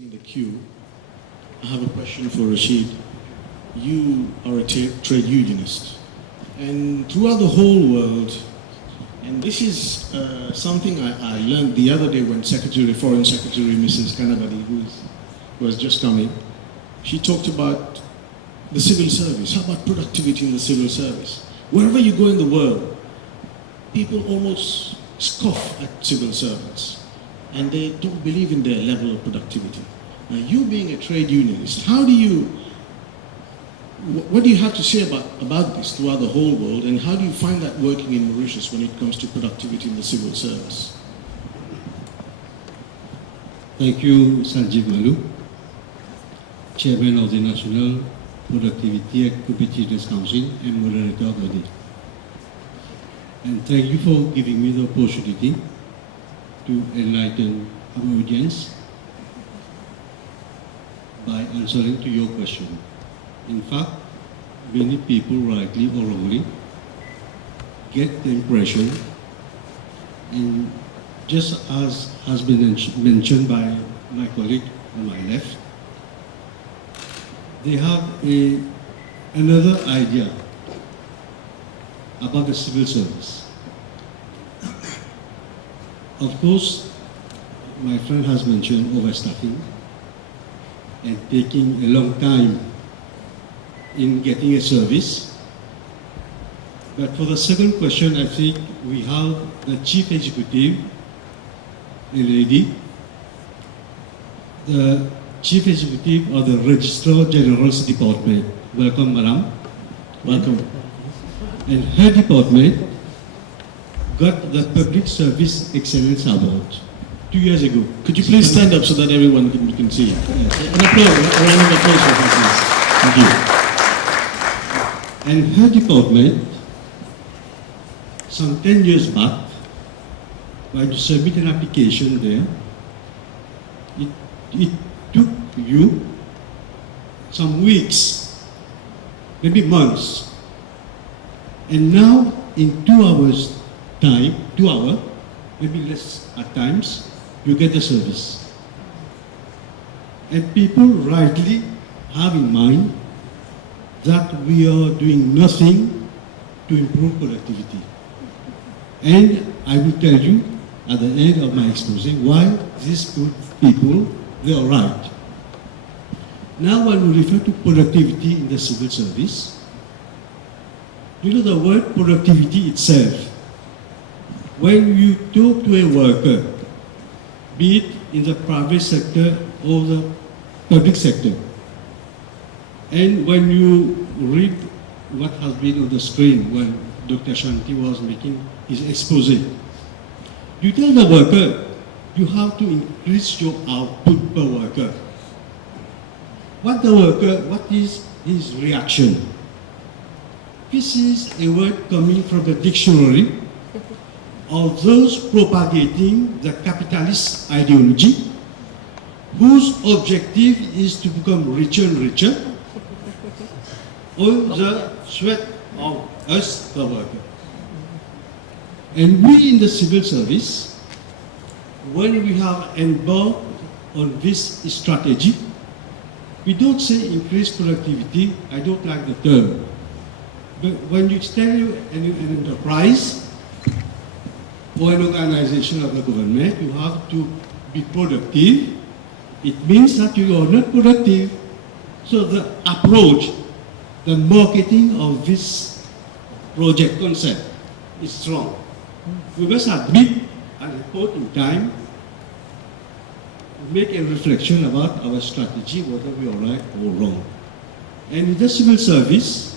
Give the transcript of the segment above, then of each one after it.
In the queue, I have a question for Rashid. You are a trade unionist, and throughout the whole world, and this is something I learned the other day when Foreign Secretary Mrs. Kanabadi, who has just come in, she talked about the civil service. How about productivity in the civil service? Wherever you go in the world, people almost scoff at civil servants, and they don't believe in their level of productivity. Now, you being a trade unionist, what do you have to say about this throughout the whole world, and how do you find that working in Mauritius when it comes to productivity in the civil service? Thank you, Sanjeev Malu, Chairman of the National Productivity and Competitiveness Council and moderator of the day. And thank you for giving me the opportunity to enlighten our audience by answering to your question. In fact, many people, rightly or wrongly, get the impression, and just as has been mentioned by my colleague on my left, they have another idea about the civil service. Of course, my friend has mentioned overstaffing and taking a long time in getting a service. But for the second question, I think we have the Chief Executive, a lady, the Chief Executive of the Registrar General's Department. Welcome, Madam. Welcome. And her department got the Public Service Excellence Award 2 years ago. Could you please stand up so that everyone can see you? An applause, a round of applause for her, please. Thank you. And her department, some 10 years back, when you submit an application there, it took you some weeks, maybe months. And now, in 2 hours time, 2 hours, maybe less at times, you get the service. And people rightly have in mind that we are doing nothing to improve productivity. And I will tell you at the end of my expose why these people, they are right. Now when we refer to productivity in the civil service, you know the word productivity itself. When you talk to a worker, be it in the private sector or the public sector, and when you read what has been on the screen when Dr. Santhy was making his expose, you tell the worker, you have to increase your output per worker. What is his reaction? This is a word coming from the dictionary of those propagating the capitalist ideology, whose objective is to become richer and richer on the sweat of us, the worker. And we in the civil service, when we have embarked on this strategy, we don't say increase productivity. I don't like the term. But when you tell an enterprise or an organization of the government, you have to be productive, it means that you are not productive. So the approach, the marketing of this project concept is wrong. We must admit at a point in time, make a reflection about our strategy, whether we are right or wrong. And in the civil service,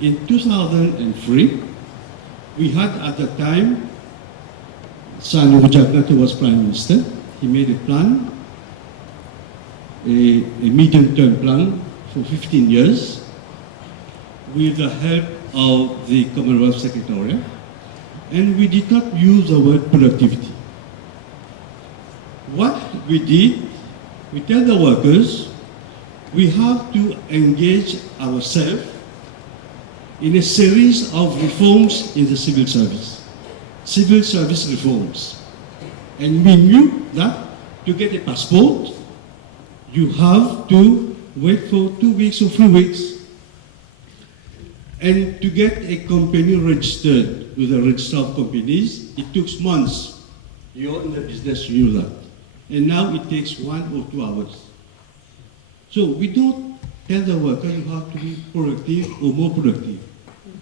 in 2003, we had at the time, Sanu Jakarta was Prime Minister. He made a plan, a medium-term plan for 15 years with the help of the Commonwealth Secretariat, and we did not use the word productivity. What we did, we tell the workers, we have to engage ourselves in a series of reforms in the civil service reforms. And we knew that to get a passport, you have to wait for 2 weeks or 3 weeks. And to get a company registered with a register of companies, it took months. You're in the business, you know that. And now it takes 1 or 2 hours. So we don't tell the worker you have to be productive or more productive.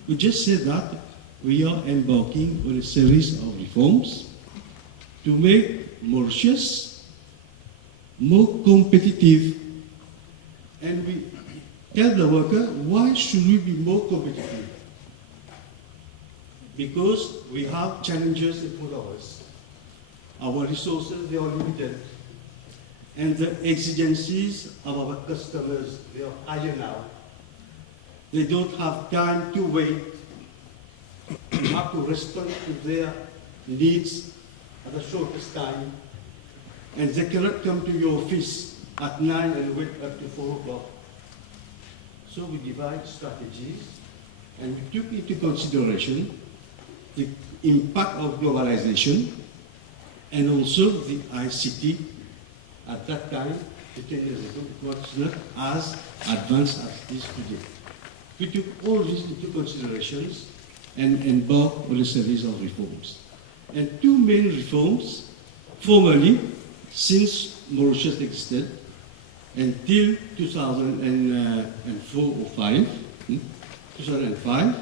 We just say that we are embarking on a series of reforms to make Mauritius more competitive. And we tell the worker, why should we be more competitive? Because we have challenges in front of us. Our resources, they are limited. And the exigencies of our customers, they are higher now. They don't have time to wait. You have to respond to their needs at the shortest time. And they cannot come to your office at 9 and wait up to 4 o'clock. So we devise strategies and we took into consideration the impact of globalization and also the ICT. At that time, 10 years ago, it was not as advanced as it is today. We took all these into considerations and embarked on a series of reforms. And 2 main reforms, formally, since Mauritius existed, until 2004 or 5, 2005,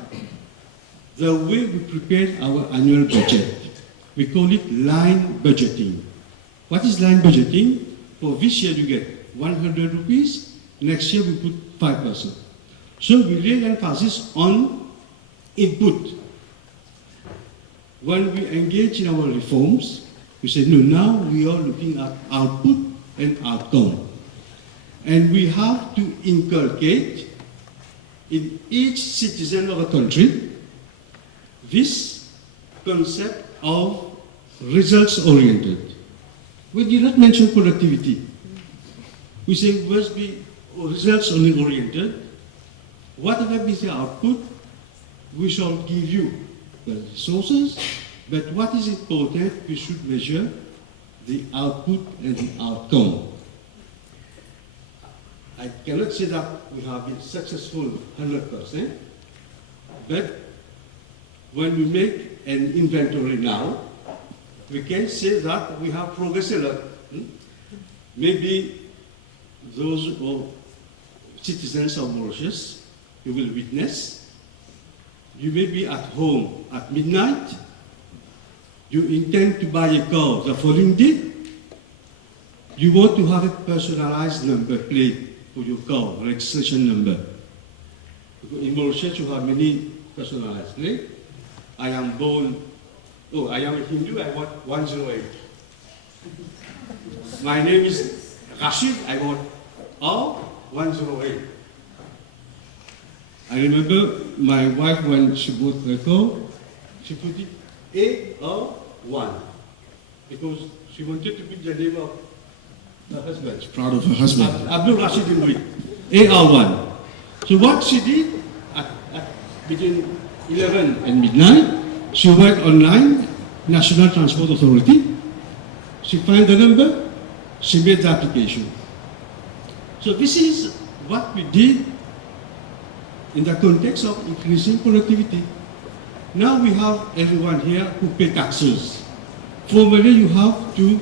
the way we prepared our annual budget, we call it line budgeting. What is line budgeting? For this year you get 100 rupees, next year we put 5%. So we lay emphasis on input. When we engage in our reforms, we say, no, now we are looking at output and outcome. And we have to inculcate in each citizen of a country this concept of results-oriented. We did not mention productivity. We say we must be results-only oriented. Whatever be the output, we shall give you the resources, but what is important, we should measure the output and the outcome. I cannot say that we have been successful 100%, but when we make an inventory now, we can say that we have progressed a lot. Maybe those citizens of Mauritius, you will witness, you may be at home at midnight, you intend to buy a car the following day, you want to have a personalized number plate for your car, registration number. In Mauritius, you have many personalized plates. I am born, I am a Hindu, I want 108. My name is Rashid, I want R108. I remember my wife, when she bought the car, she put it AR1 because she wanted to put the name of her husband. She's proud of her husband. Abdul Rashid Indri, AR1. So what she did, between 11 and midnight, she went online, National Transport Authority, she found the number, she made the application. So this is what we did in the context of increasing productivity. Now we have everyone here who pay taxes. Formerly you have to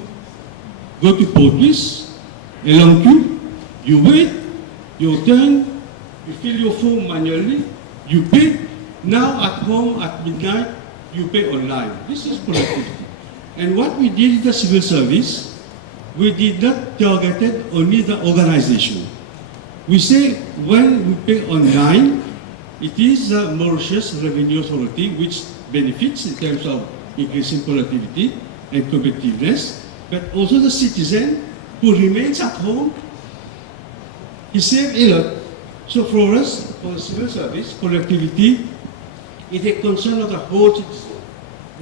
go to police, a long queue, you wait, your turn, you fill your form manually, you pay. Now at home at midnight, you pay online. This is productivity. And what we did in the civil service, we did not target only the organization. We say when we pay online, it is the Mauritius Revenue Authority which benefits in terms of increasing productivity and competitiveness, but also the citizen who remains at home, he saves a lot. So for us, for the civil service, productivity is a concern of the whole citizen.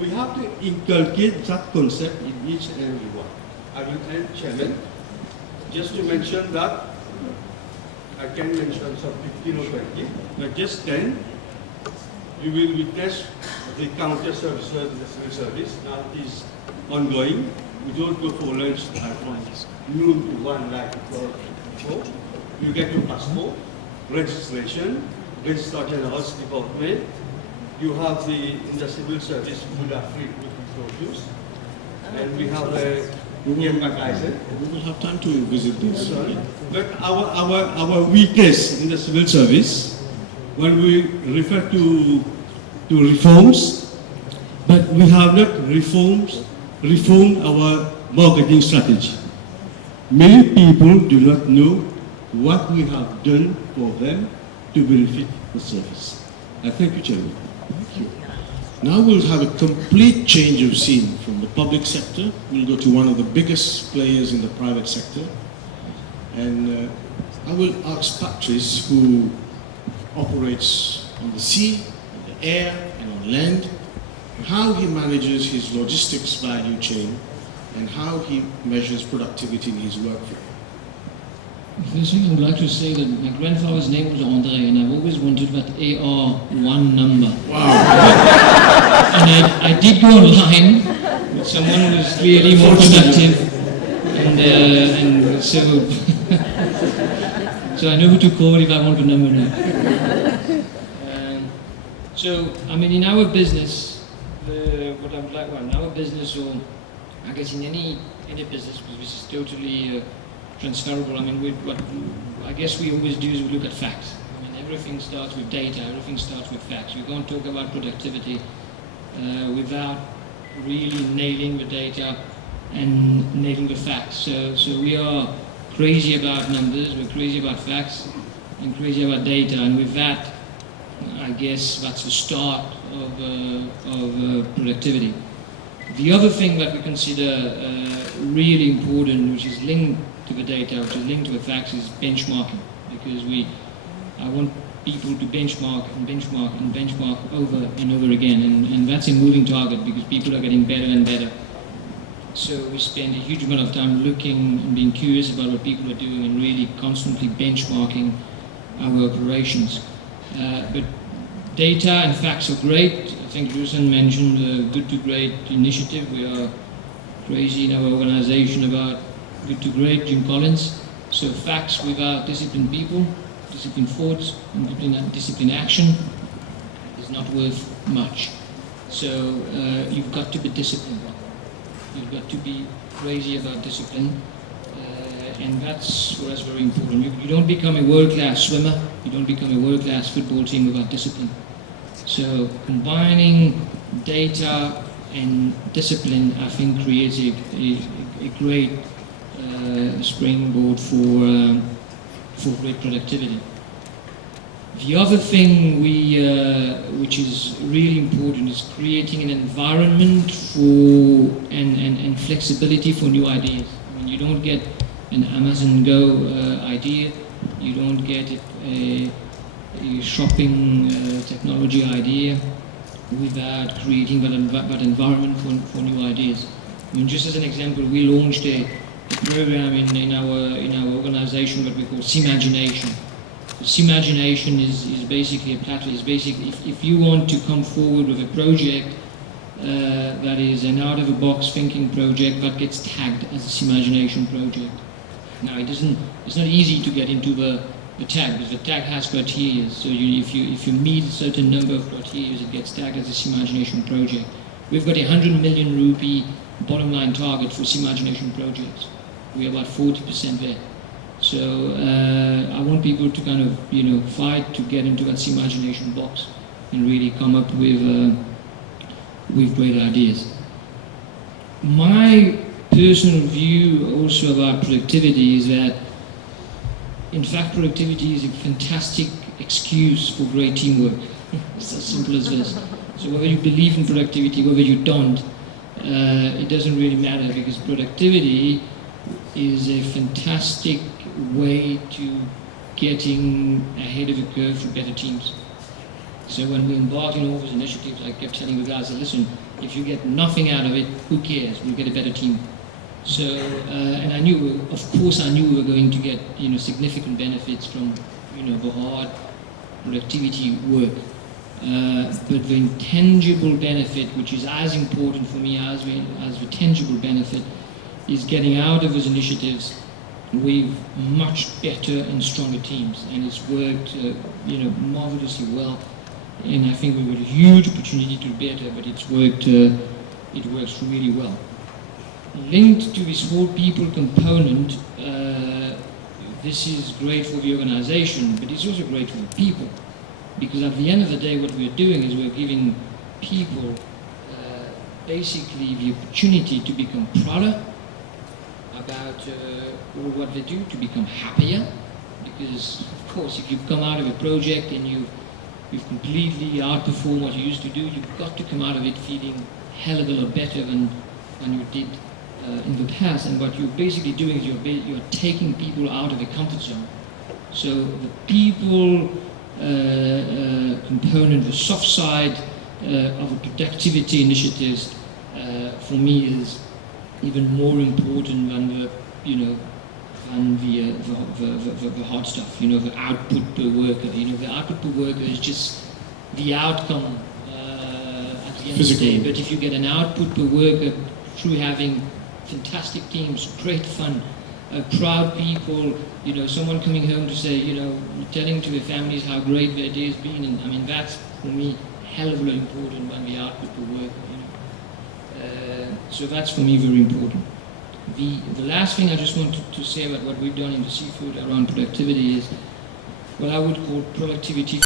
We have to inculcate that concept in each and every one. I will end, Chairman, just to mention that I can mention some 15 or 20, but just 10, you will witness the counter service in the civil service. Now it is ongoing. We don't go for lunch from noon to 1 like before. You get your passport, registration, registered in the house department. You have in the civil service, food are free with produce. And we have a license. We will have time to visit this. Sorry. But our weakness in the civil service, when we refer to reforms, but we have not reformed our marketing strategy. Many people do not know what we have done for them to benefit the service. I thank you, Chairman. Thank you. Now we'll have a complete change of scene from the public sector. We'll go to one of the biggest players in the private sector. And I will ask Patrice, who operates on the sea, on the air, and on land, how he manages his logistics value chain and how he measures productivity in his workflow. First thing I would like to say that my grandfather's name was Andre, and I've always wanted that AR1 number. Wow! And I did go online with someone who was really more productive, and so so I know who to call if I want a number now. So I mean, in our business, what I would like, well, in our business, or I guess in any business, because this is totally transferable. I mean, what I guess we always do is we look at facts. I mean, everything starts with data. Everything starts with facts. We can't talk about productivity without really nailing the data and nailing the facts. So we are crazy about numbers. We're crazy about facts and crazy about data. And with that, I guess that's the start of productivity. The other thing that we consider really important, which is linked to the data, which is linked to the facts, is benchmarking. Because I want people to benchmark and benchmark and benchmark over and over again. And that's a moving target because people are getting better and better. So we spend a huge amount of time looking and being curious about what people are doing and really constantly benchmarking our operations. But data and facts are great. I think Lucian mentioned the Good to Great initiative. We are crazy in our organization about Good to Great, Jim Collins. So facts without disciplined people, disciplined thoughts, and disciplined action is not worth much. So you've got to be disciplined. You've got to be crazy about discipline. And that's for us very important. You don't become a world-class swimmer, you don't become a world-class football team without discipline. So combining data and discipline, I think, creates a great springboard for great productivity. The other thing which is really important is creating an environment for and flexibility for new ideas. I mean, you don't get an Amazon Go idea, you don't get a shopping technology idea without creating that environment for new ideas. I mean, just as an example, we launched a program in our organization that we call Simagination. Simagination is basically a platform. Is basically if you want to come forward with a project that is an out-of-the-box thinking project that gets tagged as a Simagination project. Now it's not easy to get into the tag because the tag has criteria. So if you meet a certain number of criteria, it gets tagged as a Simagination project. We've got 100 million rupee bottom line target for Simagination projects. We're about 40% there. So I want people to kind of fight to get into that Simagination box and really come up with great ideas. My personal view also about productivity is that, in fact, productivity is a fantastic excuse for great teamwork. It's as simple as this. So whether you believe in productivity, whether you don't, it doesn't really matter because productivity is a fantastic way to getting ahead of the curve for better teams. So when we embark in all those initiatives, I kept telling the guys, listen, if you get nothing out of it, who cares? We'll get a better team. So, and I knew, of course, we were going to get, significant benefits from, the hard productivity work. but the intangible benefit, which is as important for me as the tangible benefit, is getting out of those initiatives with much better and stronger teams, and it's worked, marvelously well. And I think we've got a huge opportunity to do better, but it's worked. It works really well. Linked to this whole people component, this is great for the organization, but it's also great for the people, because at the end of the day, what we're doing is we're giving people basically the opportunity to become prouder about all what they do, to become happier, because of course if you've come out of a project and you've completely outperformed what you used to do, you've got to come out of it feeling a hell of a lot better than you did in the past. And what you're basically doing is you're taking people out of a comfort zone. So the people component, the soft side of the productivity initiatives, for me is even more important than the hard stuff. The output per worker. The output per worker is just the outcome at the end of the day. But if you get an output per worker through having fantastic teams, great fun, proud people, someone coming home to say, telling to their families how great their day has been, and I mean that's for me hell of a lot important than the output per worker. So that's for me very important. The last thing I just want to say about what we've done in the seafood around productivity is what I would call productivity